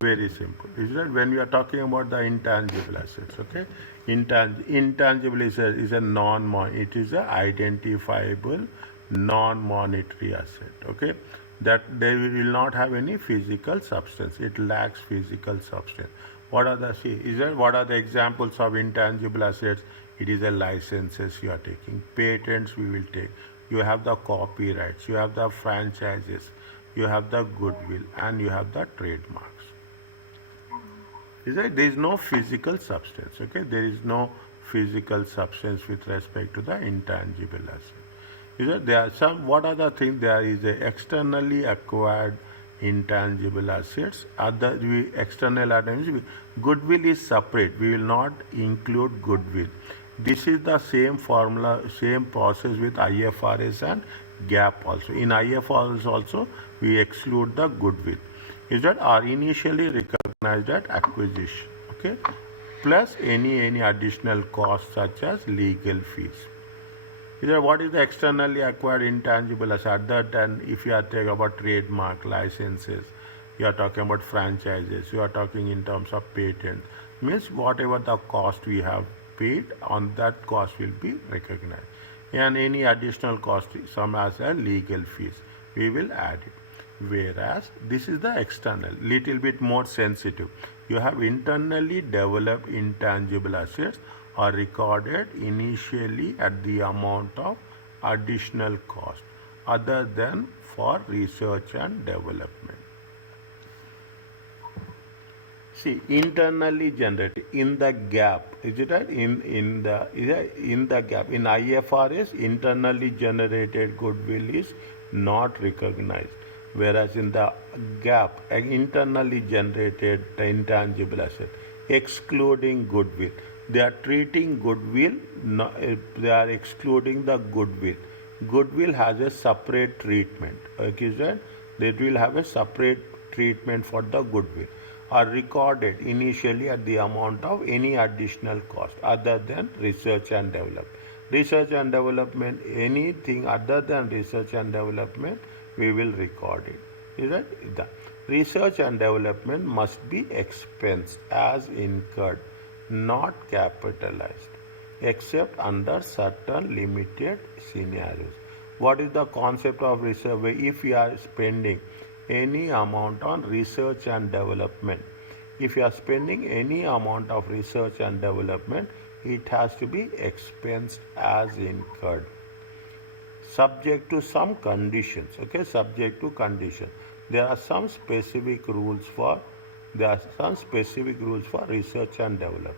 Very simple. Is that when we are talking about the intangible assets, okay? Intangible is a it is a identifiable non-monetary asset, okay? That they will not have any physical substance. It lacks physical substance. What are the examples of intangible assets? It is the licenses you are taking, patents we will take. You have the copyrights, you have the franchises, you have the goodwill, and you have the trademarks. Is that there is no physical substance, okay? There is no physical substance with respect to the intangible asset. Is that there are some, what are the things? There is a externally acquired intangible assets. External items, goodwill is separate. We will not include goodwill. This is the same formula, same process with IFRS and GAAP also. In IFRS also, we exclude the goodwill. Is that are initially recognized at acquisition, okay? Plus any additional costs such as legal fees. What is the externally acquired intangible asset other than if you are talking about trademark licenses, you are talking about franchises, you are talking in terms of patent, means whatever the cost we have paid on that cost will be recognized. And any additional cost, some as a legal fees, we will add it. Whereas this is the external, little bit more sensitive. You have internally developed intangible assets are recorded initially at the amount of additional cost other than for research and development. See, internally generated in the gap, is it right? In the gap in IFRS, internally generated goodwill is not recognized, whereas in the gap, internally generated intangible asset, excluding goodwill, they are treating goodwill. They are excluding the goodwill. Goodwill has a separate treatment. Okay, sir? They will have a separate treatment for the goodwill. Are recorded initially at the amount of any additional cost other than research and development. Research and development, anything other than research and development, we will record it. Is that the research and development must be expensed as incurred, not capitalized, except under certain limited scenarios. What is the concept of research? If we are spending any amount on research and development, if you are spending any amount of research and development, it has to be expensed as incurred, subject to some conditions, okay? Subject to condition. There are some specific rules for research and development.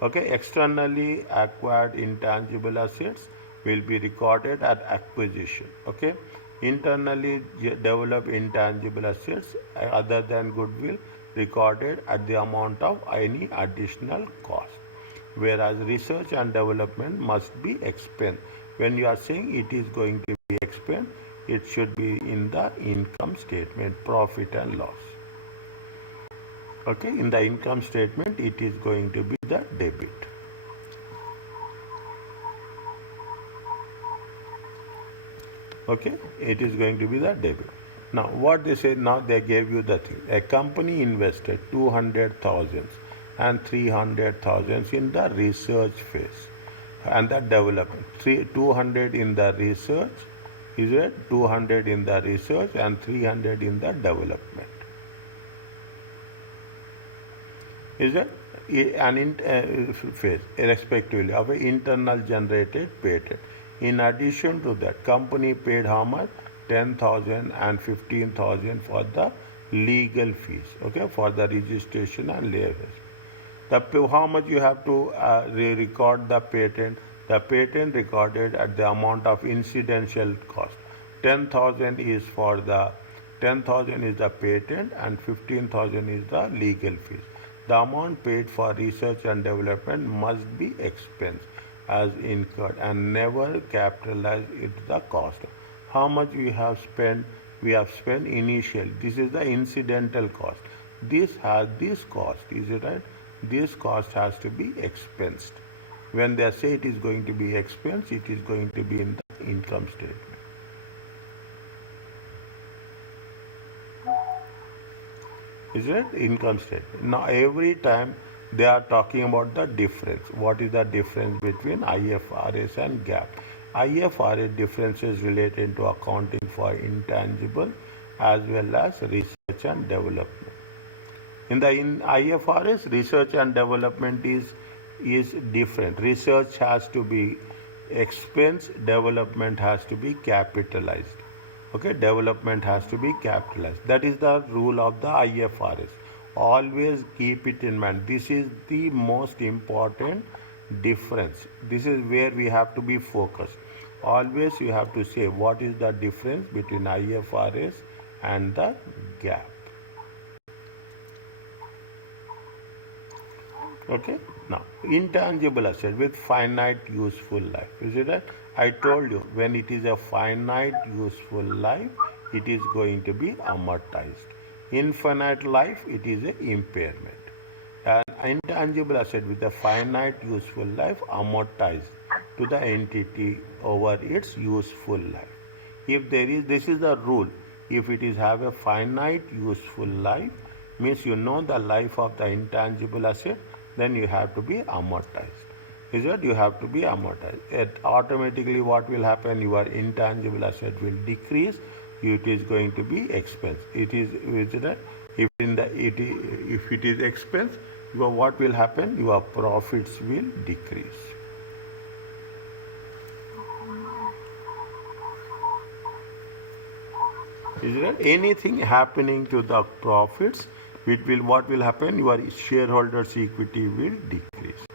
Okay, externally acquired intangible assets will be recorded at acquisition. Okay, internally developed intangible assets other than goodwill recorded at the amount of any additional cost. Whereas research and development must be expensed. When you are saying it is going to be expensed, it should be in the income statement, profit and loss. Okay, in the income statement, it is going to be the debit. Okay, it is going to be the debit. Now, what they say, now they gave you the thing. A company invested 200,000 and 300,000 in the research phase and the development. 200 in the research, is it? 200 in the research and 300 in the development. Is it? An phase, respectively, of an internal generated patent. In addition to that, company paid how much? 10,000 and 15,000 for the legal fees, okay, for the registration and layers. How much you have to record the patent? The patent recorded at the amount of incidental cost. 10,000 is for the 10,000 is the patent and 15,000 is the legal fees. The amount paid for research and development must be expensed as incurred and never capitalized into the cost. How much we have spent? We have spent initial. This is the incidental cost. This has this cost. Is it right? This cost has to be expensed. When they say it is going to be expensed, it is going to be in the income statement. Is it income statement? Now every time they are talking about the difference. What is the difference between IFRS and GAAP? IFRS differences related to accounting for intangible as well as research and development. In IFRS, research and development is different. Research has to be expense, development has to be capitalized. Okay, development has to be capitalized. That is the rule of the IFRS. Always keep it in mind. This is the most important difference. This is where we have to be focused. Always you have to say what is the difference between IFRS and the GAAP. Okay. Now, intangible asset with finite useful life. You see that? I told you when it is a finite useful life, it is going to be amortized. Infinite life, it is a impairment. An intangible asset with a finite useful life amortized to the entity over its useful life. If there is, this is the rule. If it is have a finite useful life, means you know the life of the intangible asset, then you have to be amortized. Is it? You have to be amortized. It automatically what will happen? Your intangible asset will decrease. It is going to be expense. It is that if if it is expense, what will happen? Your profits will decrease. Is there anything happening to the profits? What will happen? Your shareholders' equity will decrease.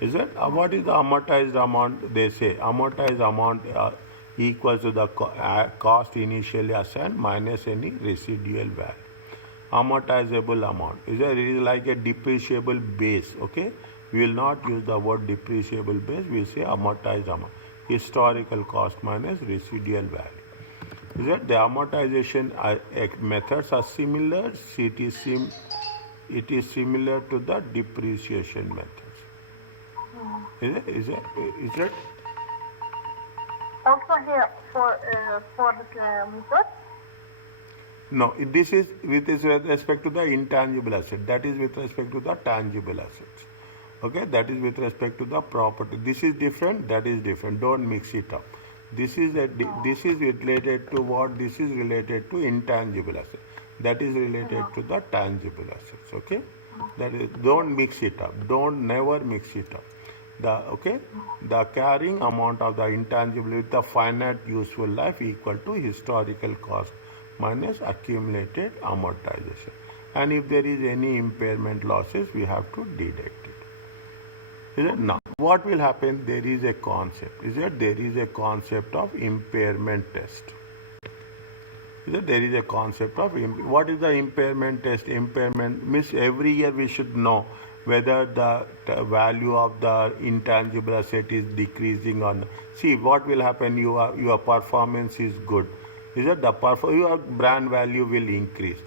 Is it? What is the amortized amount? They say amortized amount equals to the cost initially assigned minus any residual value. Amortizable amount is it is like a depreciable base. Okay, we will not use the word depreciable base. We will say amortized amount, historical cost minus residual value. Is that the amortization methods are similar? It is similar to the depreciation methods. Is it? Also here for the method. No, this is with respect to the intangible asset. That is with respect to the tangible assets. Okay, that is with respect to the property. This is different. That is different. Don't mix it up. This is related to what? This is related to intangible assets. That is related to the tangible assets. Okay, that is. Don't mix it up. Don't never mix it up. The carrying amount of the intangible with the finite useful life equal to historical cost minus accumulated amortization. And if there is any impairment losses, we have to deduct it. Is it? Now, what will happen? There is a concept. Is it? There is a concept of impairment test. Is it? There is a concept of what is the impairment test? Impairment means every year we should know whether the value of the intangible asset is decreasing or not. See, what will happen? Your performance is good. Is it? Your brand value will increase.